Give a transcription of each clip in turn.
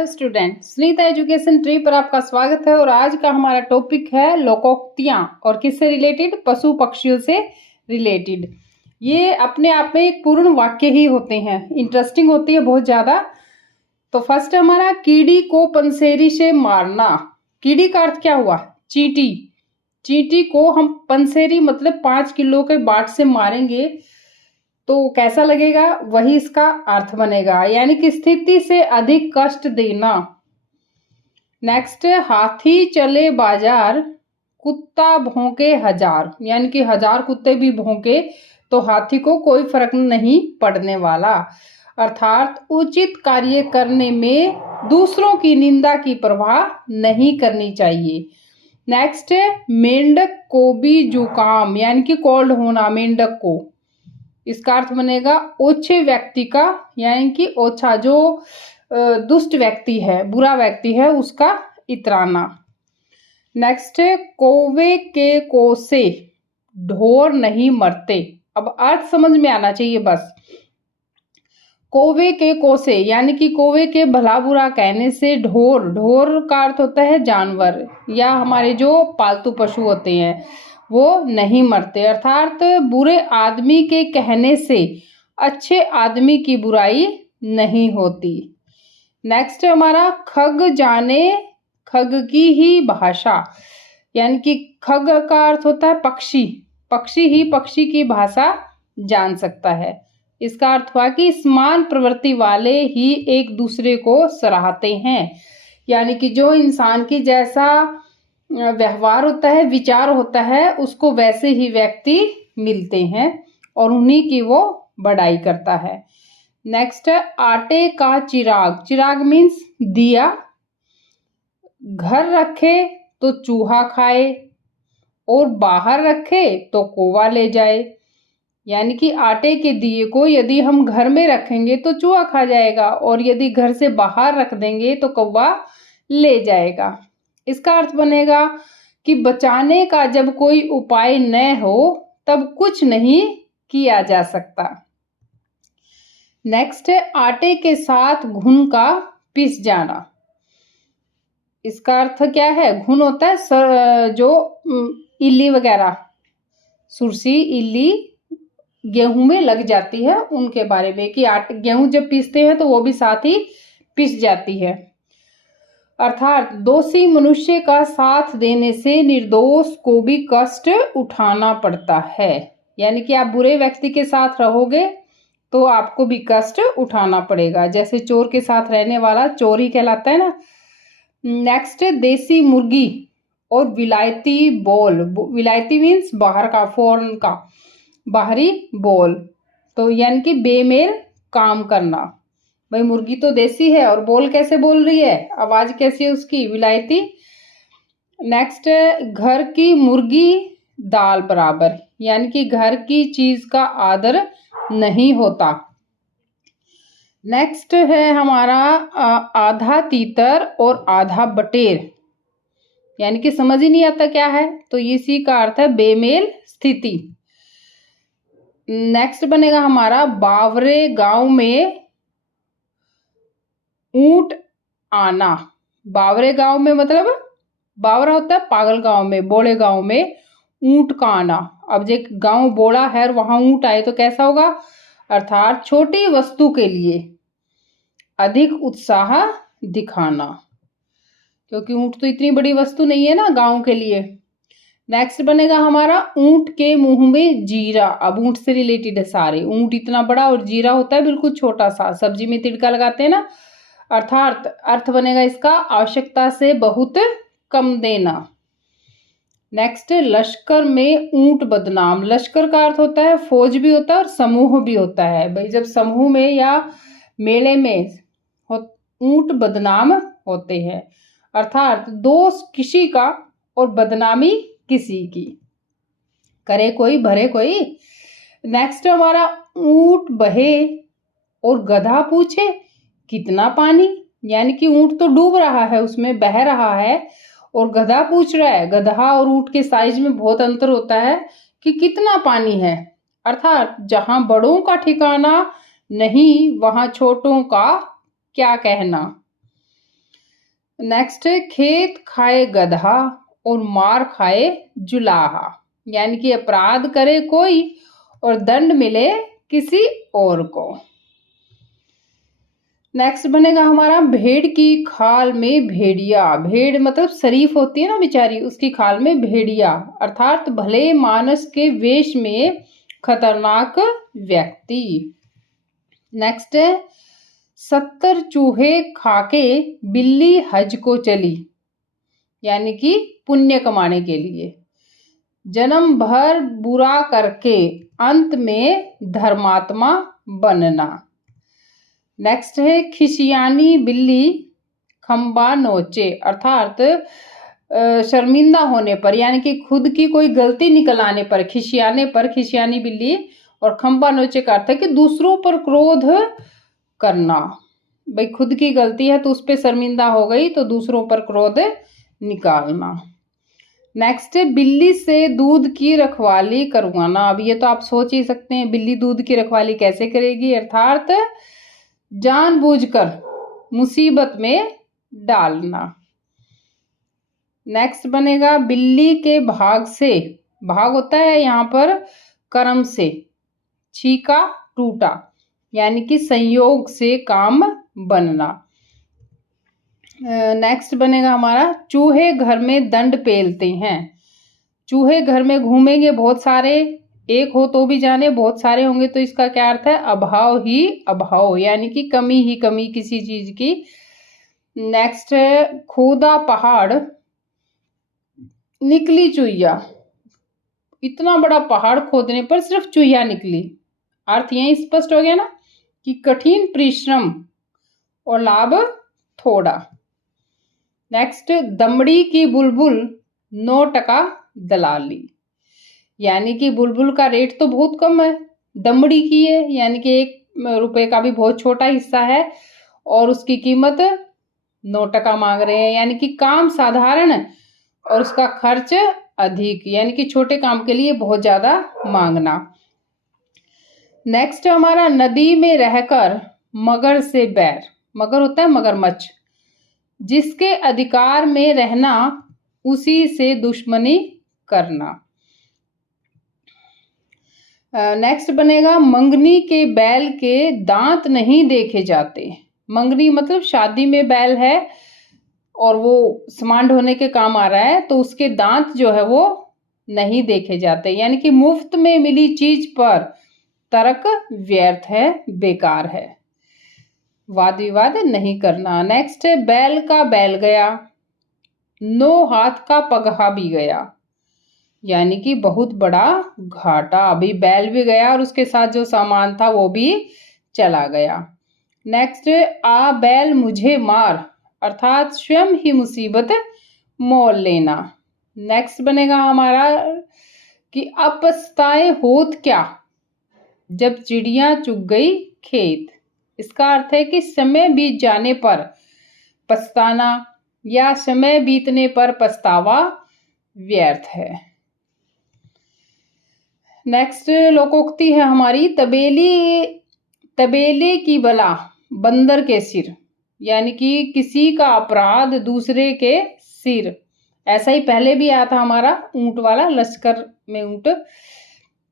Student, Sunita education tree पर आपका स्वागत है। और आज का हमारा टॉपिक है लोकोक्तियां। और किससे रिलेटेड? पशु पक्षियों से रिलेटेड। ये अपने आप में एक पूर्ण वाक्य ही होते हैं, इंटरेस्टिंग होती है बहुत ज्यादा। तो फर्स्ट हमारा, कीड़ी को पंसेरी से मारना। कीड़ी का अर्थ क्या हुआ? चींटी। चींटी को हम पंसेरी मतलब 5 किलो के बाट से मारेंगे तो कैसा लगेगा, वही इसका अर्थ बनेगा, यानी कि स्थिति से अधिक कष्ट देना। नेक्स्ट, हाथी चले बाजार, कुत्ता भौंके हजार, यानी कि 1000 कुत्ते भी भौंके तो हाथी को कोई फर्क नहीं पड़ने वाला। अर्थात उचित कार्य करने में दूसरों की निंदा की परवाह नहीं करनी चाहिए। नेक्स्ट, मेंढक को भी जुकाम, यानी कि कोल्ड होना मेंढक को, इसका अर्थ बनेगा ओछे व्यक्ति का, यानी कि ओछा जो दुष्ट व्यक्ति है, बुरा व्यक्ति है, उसका इतराना। नेक्स्ट, कौवे के कोसे ढोर नहीं मरते। अब अर्थ समझ में आना चाहिए बस। कौवे के कोसे यानी कि कौवे के भला बुरा कहने से ढोर, ढोर का अर्थ होता है जानवर या हमारे जो पालतू पशु होते हैं, वो नहीं मरते। अर्थात बुरे आदमी के कहने से अच्छे आदमी की बुराई नहीं होती। नेक्स्ट हमारा, खग जाने खग की ही भाषा, यानी कि खग का अर्थ होता है पक्षी। पक्षी ही पक्षी की भाषा जान सकता है। इसका अर्थ हुआ कि समान प्रवृत्ति वाले ही एक दूसरे को सराहते हैं, यानी कि जो इंसान की जैसा व्यवहार होता है, विचार होता है, उसको वैसे ही व्यक्ति मिलते हैं और उन्हीं की वो बड़ाई करता है। नेक्स्ट है, आटे का चिराग। चिराग मीन्स दिया। घर रखे तो चूहा खाए और बाहर रखे तो कौवा ले जाए, यानी कि आटे के दिए को यदि हम घर में रखेंगे तो चूहा खा जाएगा और यदि घर से बाहर रख देंगे तो कौवा ले जाएगा। इसका अर्थ बनेगा कि बचाने का जब कोई उपाय न हो तब कुछ नहीं किया जा सकता। नेक्स्ट है, आटे के साथ घुन का पिस जाना। इसका अर्थ क्या है? घुन होता है जो इल्ली वगैरह, सुरसी, इल्ली गेहूं में लग जाती है, उनके बारे में कि गेहूं जब पीसते हैं तो वो भी साथ ही पिस जाती है। अर्थात दोषी मनुष्य का साथ देने से निर्दोष को भी कष्ट उठाना पड़ता है, यानी कि आप बुरे व्यक्ति के साथ रहोगे तो आपको भी कष्ट उठाना पड़ेगा। जैसे चोर के साथ रहने वाला चोर ही कहलाता है ना। नेक्स्ट, देसी मुर्गी और विलायती बॉल। विलायती मीन्स बाहर का, फॉरेन का, बाहरी बॉल, तो यानी कि बेमेल काम करना। भाई मुर्गी तो देसी है और बोल कैसे बोल रही है, आवाज कैसी है उसकी? विलायती। नेक्स्ट, घर की मुर्गी दाल बराबर, यानी कि घर की चीज का आदर नहीं होता। नेक्स्ट है हमारा आधा तीतर और आधा बटेर, यानी कि समझ ही नहीं आता क्या है, तो इसी का अर्थ है बेमेल स्थिति। नेक्स्ट बनेगा हमारा, बावरे गांव में ऊंट आना। बावरे गांव में मतलब बावरा होता है पागल गांव में, बोले गांव में ऊंट का आना। अब जो गांव बोला है और वहां ऊंट आए तो कैसा होगा? अर्थात छोटी वस्तु के लिए अधिक उत्साह दिखाना, क्योंकि ऊंट तो इतनी बड़ी वस्तु नहीं है ना गांव के लिए। नेक्स्ट बनेगा हमारा, ऊंट के मुंह में जीरा। अब ऊंट से रिलेटेड है सारे। ऊंट इतना बड़ा और जीरा होता है बिल्कुल छोटा सा, सब्जी में तिड़का लगाते हैं ना। अर्थात अर्थ बनेगा इसका आवश्यकता से बहुत कम देना। नेक्स्ट, लश्कर में ऊंट बदनाम। लश्कर का अर्थ होता है फौज भी होता है और समूह भी होता है। भाई जब समूह में या मेले में ऊंट बदनाम होते हैं, अर्थात दोष किसी का और बदनामी किसी की, करे कोई भरे कोई। नेक्स्ट हमारा, ऊंट बहे और गधा पूछे कितना पानी, यानी कि ऊंट तो डूब रहा है, उसमें बह रहा है, और गधा पूछ रहा है। गधा और ऊंट के साइज में बहुत अंतर होता है कि कितना पानी है। अर्थात जहां बड़ों का ठिकाना नहीं वहां छोटों का क्या कहना। नेक्स्ट है खेत खाए गधा और मार खाए जुलाहा, यानी कि अपराध करे कोई और दंड मिले किसी और को। नेक्स्ट बनेगा हमारा भेड़ की खाल में भेड़िया। भेड़ मतलब शरीफ होती है ना बेचारी, उसकी खाल में भेड़िया, अर्थात भले मानस के वेश में खतरनाक व्यक्ति। नेक्स्ट है 70 चूहे खाके बिल्ली हज को चली, यानी कि पुण्य कमाने के लिए। जन्म भर बुरा करके अंत में धर्मात्मा बनना। नेक्स्ट है खिसियानी बिल्ली खंबा नोचे, अर्थात शर्मिंदा होने पर, यानी कि खुद की कोई गलती निकल आने पर, खिसियाने पर खिसियानी बिल्ली, और खंबा नोचे का अर्थ है कि दूसरों पर क्रोध करना। भाई खुद की गलती है तो उस पर शर्मिंदा हो गई तो दूसरों पर क्रोध निकालना। नेक्स्ट है बिल्ली से दूध की रखवाली करवाना। अब ये तो आप सोच ही सकते हैं बिल्ली दूध की रखवाली कैसे करेगी, अर्थात जानबूझकर मुसीबत में डालना। नेक्स्ट बनेगा बिल्ली के भाग से, भाग होता है यहाँ पर कर्म से, छीका टूटा, यानी कि संयोग से काम बनना। नेक्स्ट बनेगा हमारा चूहे घर में दंड पेलते हैं। चूहे घर में घूमेंगे बहुत सारे, एक हो तो भी जाने, बहुत सारे होंगे तो इसका क्या अर्थ है, अभाव ही अभाव, यानी कि कमी ही कमी किसी चीज की। नेक्स्ट है खोदा पहाड़ निकली चुहिया। इतना बड़ा पहाड़ खोदने पर सिर्फ चुहिया निकली, अर्थ यही स्पष्ट हो गया ना कि कठिन परिश्रम और लाभ थोड़ा। नेक्स्ट दमड़ी की बुलबुल 9 टका दलाली, यानी कि बुलबुल का रेट तो बहुत कम है, दमड़ी की है, यानी कि 1 रुपए का भी बहुत छोटा हिस्सा है और उसकी कीमत 9 टका मांग रहे हैं, यानी कि काम साधारण है और उसका खर्च अधिक, यानी कि छोटे काम के लिए बहुत ज्यादा मांगना। नेक्स्ट हमारा नदी में रहकर मगर से बैर। मगर होता है मगरमच्छ, जिसके अधिकार में रहना उसी से दुश्मनी करना। नेक्स्ट बनेगा मंगनी के बैल के दांत नहीं देखे जाते। मंगनी मतलब शादी में बैल है और वो सामान ढोने के काम आ रहा है तो उसके दांत जो है वो नहीं देखे जाते, यानी कि मुफ्त में मिली चीज पर तर्क व्यर्थ है, बेकार है, वाद विवाद नहीं करना। नेक्स्ट है बैल का बैल गया, 9 हाथ का पगहा भी गया, यानी कि बहुत बड़ा घाटा, अभी बैल भी गया और उसके साथ जो सामान था वो भी चला गया। नेक्स्ट आ बैल मुझे मार, अर्थात स्वयं ही मुसीबत मोल लेना। नेक्स्ट बनेगा हमारा कि अब पछताए होत क्या, जब चिड़िया चुग गई खेत। इसका अर्थ है कि समय बीत जाने पर पछताना या समय बीतने पर पछतावा व्यर्थ है। नेक्स्ट लोकोक्ति है हमारी तबेले की बला बंदर के सिर, यानी कि किसी का अपराध दूसरे के सिर। ऐसा ही पहले भी आया था हमारा ऊंट वाला, लश्कर में ऊंट,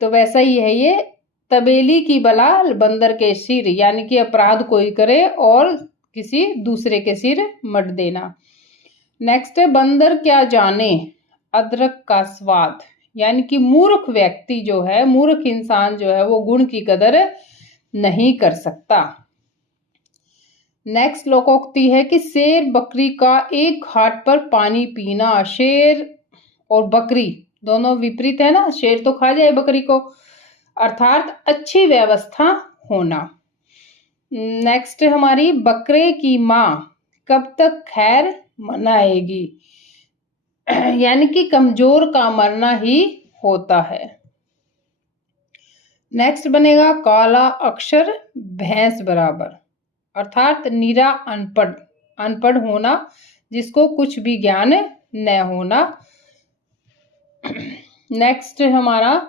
तो वैसा ही है ये तबेली की बला बंदर के सिर, यानी कि अपराध कोई करे और किसी दूसरे के सिर मत देना। नेक्स्ट है बंदर क्या जाने अदरक का स्वाद, यानी कि मूर्ख व्यक्ति जो है, मूर्ख इंसान जो है वो गुण की कदर नहीं कर सकता। नेक्स्ट लोकोक्ति है कि शेर बकरी का एक घाट पर पानी पीना। शेर और बकरी दोनों विपरीत है ना, शेर तो खा जाए बकरी को, अर्थात अच्छी व्यवस्था होना। नेक्स्ट हमारी बकरे की माँ कब तक खैर मनाएगी, यानी कि कमजोर का मरना ही होता है। नेक्स्ट बनेगा काला अक्षर भैंस बराबर, अर्थात निरा अनपढ़, अनपढ़ होना, जिसको कुछ भी ज्ञान न होना। नेक्स्ट हमारा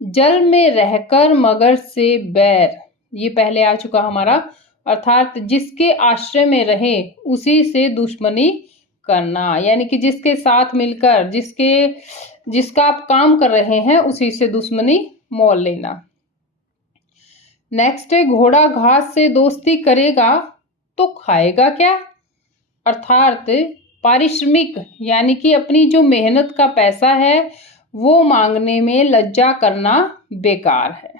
जल में रहकर मगर से बैर, ये पहले आ चुका हमारा, अर्थात जिसके आश्रय में रहे उसी से दुश्मनी करना, यानी कि जिसके साथ मिलकर जिसका आप काम कर रहे हैं उसी से दुश्मनी मोल लेना। नेक्स्ट है, घोड़ा घास से दोस्ती करेगा तो खाएगा क्या? अर्थात पारिश्रमिक यानी कि अपनी जो मेहनत का पैसा है वो मांगने में लज्जा करना बेकार है।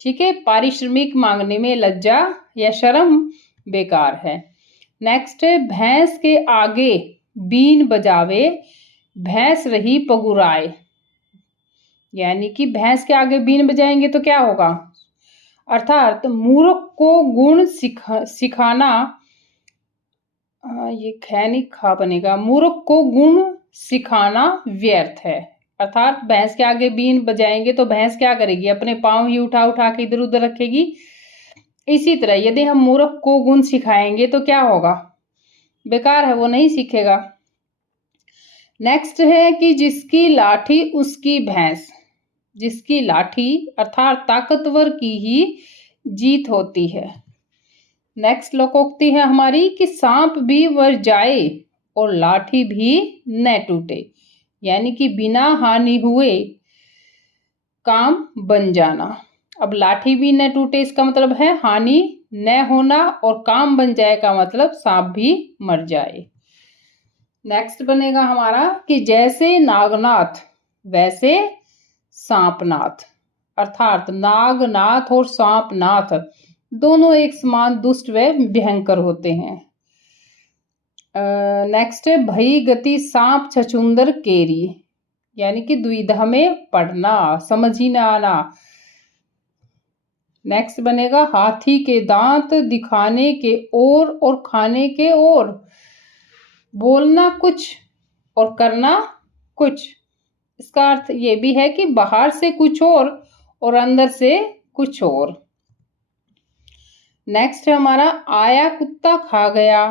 ठीक है, पारिश्रमिक मांगने में लज्जा या शर्म बेकार है। नेक्स्ट है, भैंस के आगे बीन बजावे भैंस रही पगुराए, यानी कि भैंस के आगे बीन बजाएंगे तो क्या होगा? अर्थात मूर्ख को गुण सिखाना, ये खैनी खा बनेगा, मूर्ख को गुण सिखाना व्यर्थ है। अर्थात भैंस के आगे बीन बजाएंगे तो भैंस क्या करेगी? अपने पांव ही उठा उठा के इधर उधर रखेगी। इसी तरह यदि हम मूर्ख को गुण सिखाएंगे तो क्या होगा? बेकार है, वो नहीं सीखेगा। नेक्स्ट है कि जिसकी लाठी उसकी भैंस, जिसकी लाठी अर्थात ताकतवर की ही जीत होती है। नेक्स्ट लोकोक्ति है हमारी कि सांप भी वर जाए और लाठी भी न टूटे, यानी कि बिना हानि हुए काम बन जाना। अब लाठी भी न टूटे इसका मतलब है हानि न होना, और काम बन जाए का मतलब सांप भी मर जाए। नेक्स्ट बनेगा हमारा कि जैसे नागनाथ वैसे सांपनाथ, अर्थात नागनाथ और सांपनाथ दोनों एक समान दुष्ट व भयंकर होते हैं। नेक्स्ट है, भई गति सांप छछुंदर केरी, यानी कि द्विधा में पड़ना, समझ ही ना आना। नेक्स्ट बनेगा हाथी के दांत दिखाने के और खाने के और, बोलना कुछ और करना कुछ। इसका अर्थ ये भी है कि बाहर से कुछ और अंदर से कुछ और। नेक्स्ट है हमारा आया कुत्ता खा गया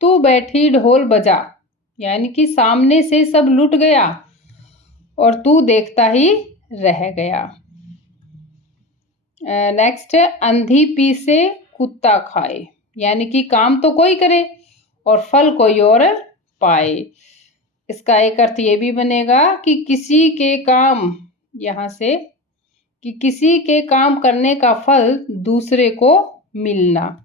तू बैठी ढोल बजा, यानी कि सामने से सब लुट गया और तू देखता ही रह गया। नेक्स्ट है अंधी पी से कुत्ता खाए, यानी कि काम तो कोई करे और फल कोई और पाए। इसका एक अर्थ ये भी बनेगा कि किसी के काम, यहाँ से कि किसी के काम करने का फल दूसरे को मिलना।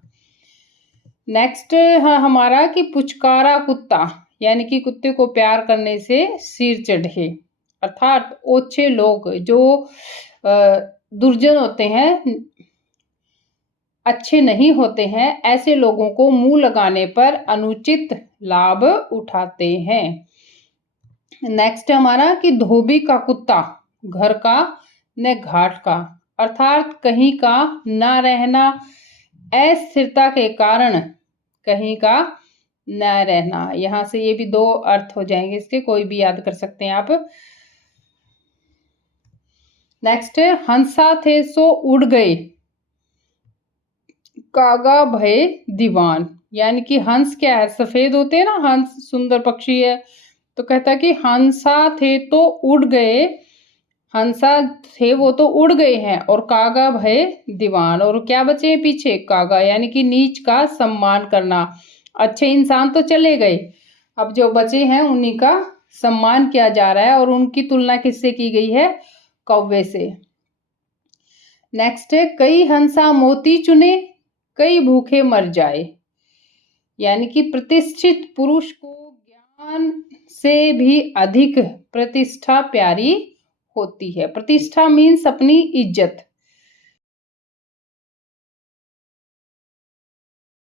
नेक्स्ट है हमारा कि पुचकारा कुत्ता, यानी कि कुत्ते को प्यार करने से सिर चढ़े, अर्थात ओछे लोग जो दुर्जन होते हैं, अच्छे नहीं होते हैं, ऐसे लोगों को मुंह लगाने पर अनुचित लाभ उठाते हैं। नेक्स्ट हमारा कि धोबी का कुत्ता घर का न घाट का, अर्थात कहीं का न रहना, अस्थिरता के कारण कहीं का न रहना। यहाँ से ये भी दो अर्थ हो जाएंगे इसके, कोई भी याद कर सकते हैं आप। नेक्स्ट है हंसा थे सो उड़ गए कागा भय दीवान, यानी कि हंस क्या है? सफेद होते हैं ना, हंस सुंदर पक्षी है, तो कहता है कि हंसा थे तो उड़ गए, हंसा थे वो तो उड़ गए हैं, और कागा भय दीवान, और क्या बचे पीछे? कागा, यानी कि नीच का सम्मान करना। अच्छे इंसान तो चले गए, अब जो बचे हैं उन्हीं का सम्मान किया जा रहा है, और उनकी तुलना किससे की गई है? कौवे से। नेक्स्ट है कई हंसा मोती चुने कई भूखे मर जाए, यानी कि प्रतिष्ठित पुरुष को ज्ञान से भी अधिक प्रतिष्ठा प्यारी होती है। प्रतिष्ठा मीन्स अपनी इज्जत,